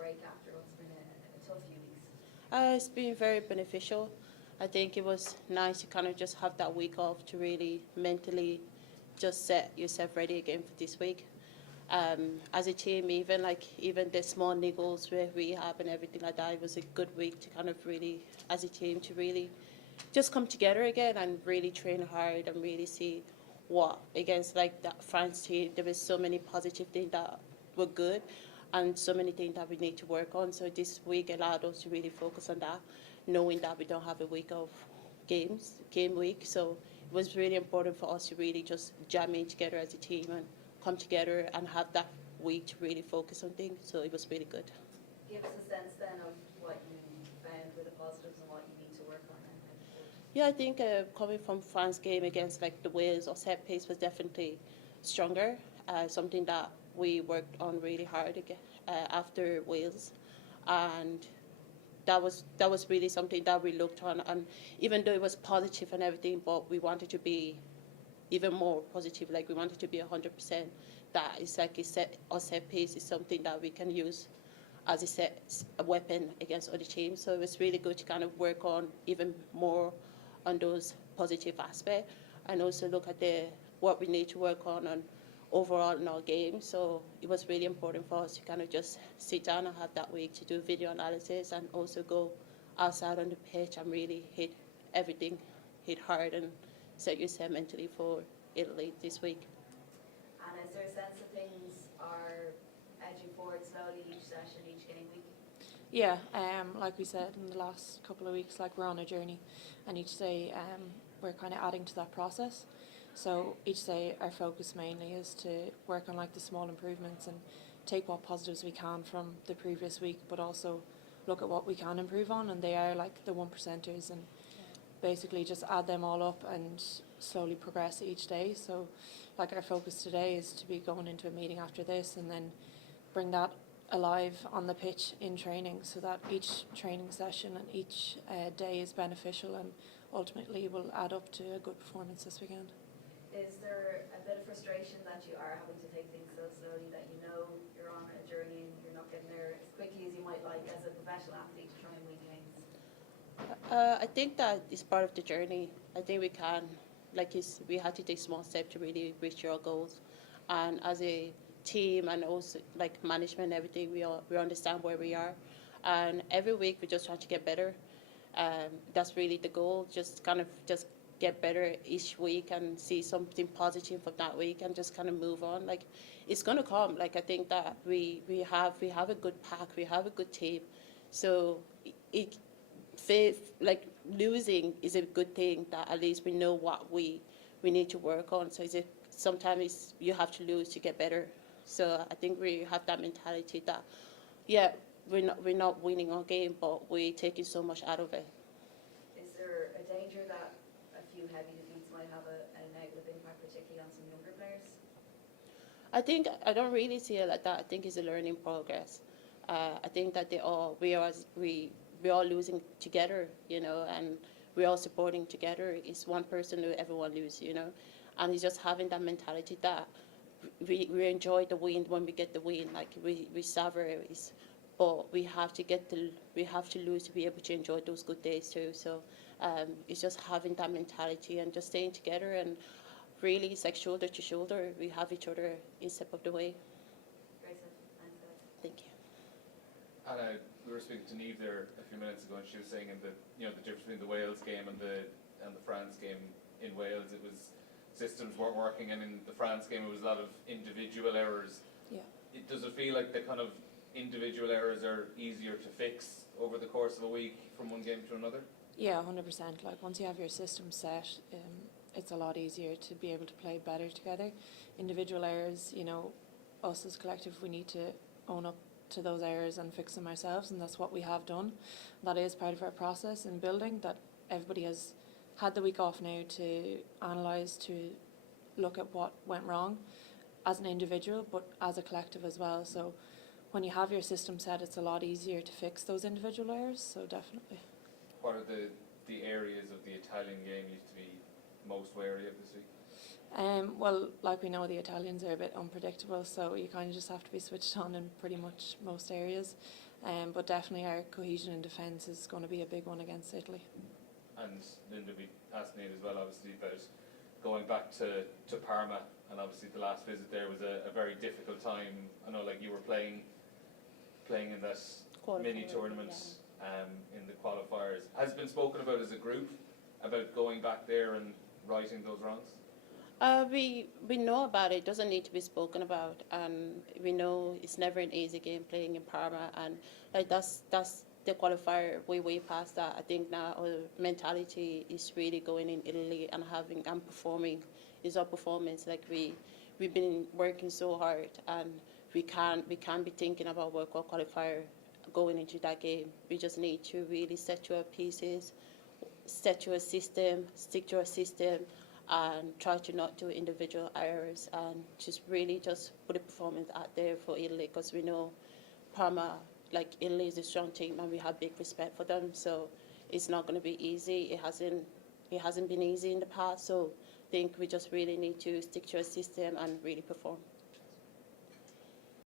break after what's been a tough few weeks? It's been very beneficial. I think it was nice to kind of just have that week off to really mentally just set yourself ready again for this week. As a team, even the small niggles where we have and everything like that, it was a good week to kind of really, as a team, to really just come together again and really train hard and really see what against like that France team. There was so many positive things that were good, and so many things that we need to work on. So this week allowed us to really focus on that, knowing that we don't have a week of game week. So it was really important for us to really just jam in together as a team and come together and have that week to really focus on things. So it was really good. Give us a sense then of what you found were the positives and what you need to work on. Yeah, I think coming from France game against like the Wales or set piece was definitely stronger. Something that we worked on really hard after Wales, and that was really something that we looked on. And even though it was positive and everything, but we wanted to be even more positive. Like we wanted to be 100%. That is like a set piece is something that we can use as a weapon against other teams. So it was really good to kind of work on even more on those positive aspects, and also look at what we need to work on overall in our game. So it was really important for us to kind of just sit down and have that week to do video analysis and also go outside on the pitch and really hit everything, hit hard and set yourself mentally for Italy this week. And is there a sense that things are edging forward slowly each session, each game week? Yeah, like we said in the last couple of weeks, like we're on a journey, and each day we're kind of adding to that process. So each day our focus mainly is to work on like the small improvements and take what positives we can from the previous week, but also look at what we can improve on, and they are like the 1%ers, and basically just add them all up and slowly progress each day. So like our focus today is to be going into a meeting after this and then bring that alive on the pitch in training, so that each training session and each day is beneficial and ultimately will add up to a good performance this weekend. Is there a bit of frustration that you are having to take things so slowly, that you know you're on a journey and you're not getting there as quickly as you might like as a professional athlete to try and win games? I think that is part of the journey. I think we can, we had to take small steps to really reach our goals. And as a team and also like management and everything, we understand where we are. And every week we just try to get better. That's really the goal, just get better each week and see something positive from that week and just kind of move on. Like it's gonna come. Like I think that we have a good pack, we have a good team. So like losing is a good thing, that at least we know what we need to work on. So sometimes you have to lose to get better. So I think we have that mentality that, yeah, we're not winning our game, but we're taking so much out of it. Is there a danger that a few heavy defeats might have a negative impact, particularly on some younger players? I don't really see it like that. I think it's a learning progress. I think that we are losing together, and we're all supporting together. It's one person who everyone loses, and it's just having that mentality that we enjoy the win when we get the win. Like we savor it, but we have to lose to be able to enjoy those good days too. So it's just having that mentality and just staying together, and really it's like shoulder to shoulder. We have each other each step of the way. Great stuff. Thanks, guys. Thank you. Anna, we were speaking to Niamh there a few minutes ago, and she was saying the difference between the Wales game and the France game. In Wales, it was systems weren't working, and in the France game, it was a lot of individual errors. Yeah. Does it feel like the kind of individual errors are easier to fix over the course of a week from one game to another? Yeah, 100%. Like once you have your system set, it's a lot easier to be able to play better together. Individual errors, us as collective, we need to own up to those errors and fix them ourselves, and that's what we have done. That is part of our process in building, that everybody has had the week off now to analyse, to look at what went wrong as an individual, but as a collective as well. So when you have your system set, it's a lot easier to fix those individual errors, so definitely. What are the areas of the Italian game you used to be most wary of this week? Well, like we know, the Italians are a bit unpredictable, so you kind of just have to be switched on in pretty much most areas. But definitely our cohesion in defence is going to be a big one against Italy. And Linda, we asked Nate as well, obviously, about going back to Parma, and obviously the last visit there was a very difficult time. I know, like, you were playing in that mini tournament in the qualifiers. Has it been spoken about as a group about going back there and righting those wrongs? We know about it. It doesn't need to be spoken about, and we know it's never an easy game playing in Parma, and like that's the qualifier. We way past that. I think now our mentality is really going in Italy and having and performing is our performance. Like we've been working so hard, and we can't be thinking about World Cup qualifier going into that game. We just need to really set to our pieces, set to a system, stick to our system, and try to not do individual errors, and just really just put a performance out there for Italy, because we know Parma, like Italy, is a strong team and we have big respect for them. So it's not going to be easy. It hasn't been easy in the past. So I think we just really need to stick to our system and really perform.